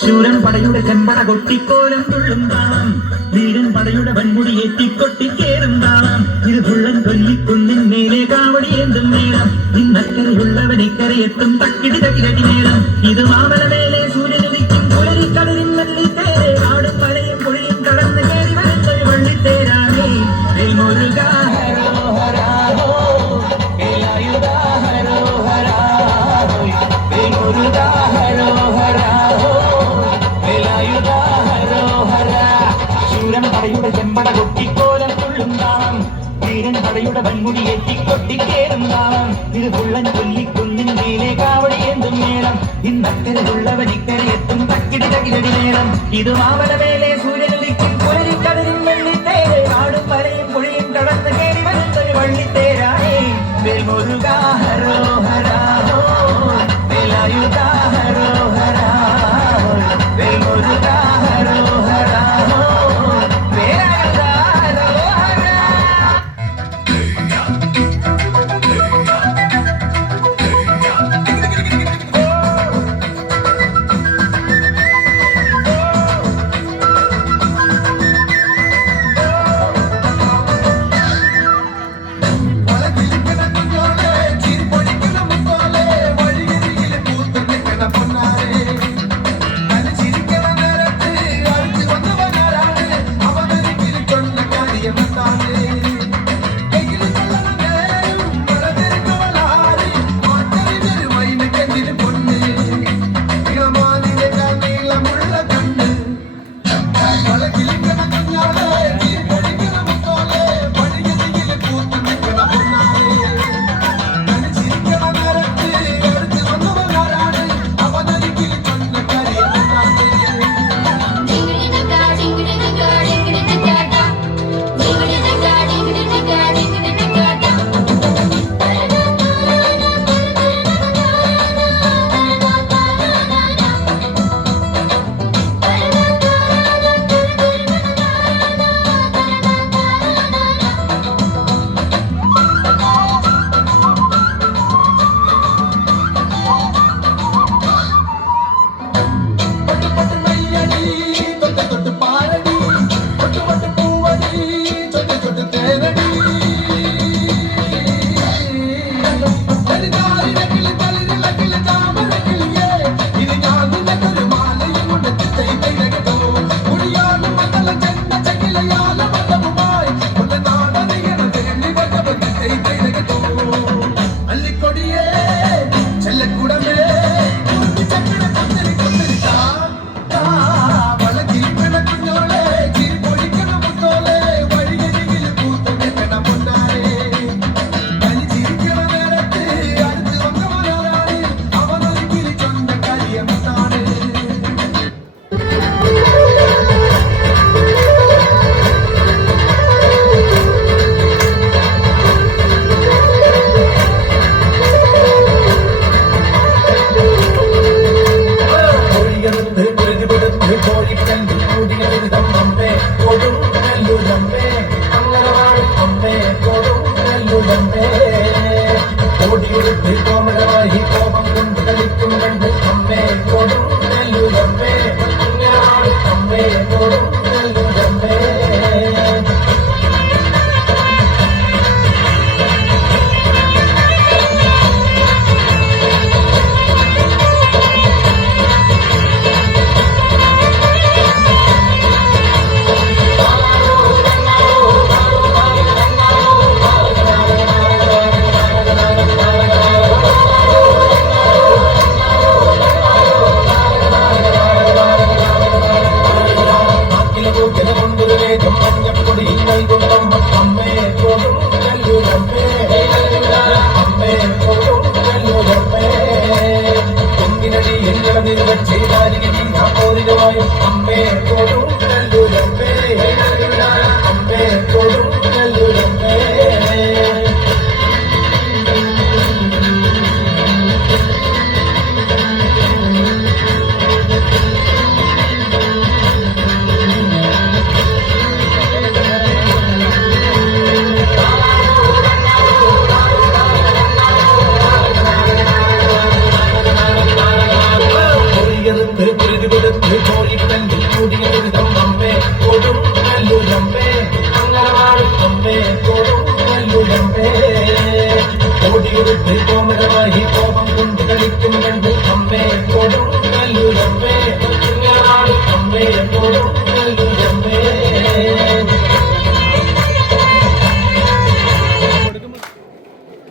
ശൂരൻ പടയുടെ ചെമ്പട കൊട്ടിക്കോലം തുള്ളും താളം, വീരൻ പടയുടെ വൻമുടി ഏറ്റിക്കൊട്ടിക്കേറും താളം. ഇത് പുള്ളൻ കൊല്ലിക്കുന്നിൻ മേലെ കാവടിയേന്തും മേളം, ഇന്നക്കരയുള്ളവനിക്കരയെത്തും തക്കിടി തകിരടി മേളം. ഇത് മാമലമേലെ സൂര്യനുദിക്കും പുലരിക്കടലിൻ വള്ളിത്തേരെ, കാടും മലയും പുഴയും കടന്ന് കയറി വരുന്നൊരു വള്ളിത്തേരാണേ. മുരുകാ പടയുടെ ചെമ്പട കൊട്ടിക്കോലം തുള്ളും താളം, വീരൻ പടയുടെ വൻമുടി ഏറ്റിക്കൊട്ടിക്കേറും താളം. ഇത് പുള്ളൻ കൊല്ലിക്കുന്നിൻ മേലെ കാവടിയേന്തും മേളം, ഇന്നക്കരയുള്ളവനിക്കരയെത്തും തക്കിടി തകിരടി മേളം. ഇത് മാമലമേലെ സൂര്യനുദിക്കും പുലരിക്കടലിൻ വെള്ളിത്തേരെ, കാടും മലയും പുഴയും കടന്ന് കയറി വരുന്നൊരു വള്ളിത്തേരാണേ. വേൽമുരുകാ ഹരോഹരാ ഹോ, വേലായുധാ ഹരോഹരാ ഹോ, വേൽമുരുകാ ഹരോഹരാ ഹോ. മംഗളമായും അമ്മേ കൊടുങ്ങല്ലൂരമ്മേ അമ്മേ കൊടുങ്ങല്ലൂരമ്മേ കോമരമായി കോപം കൊണ്ട്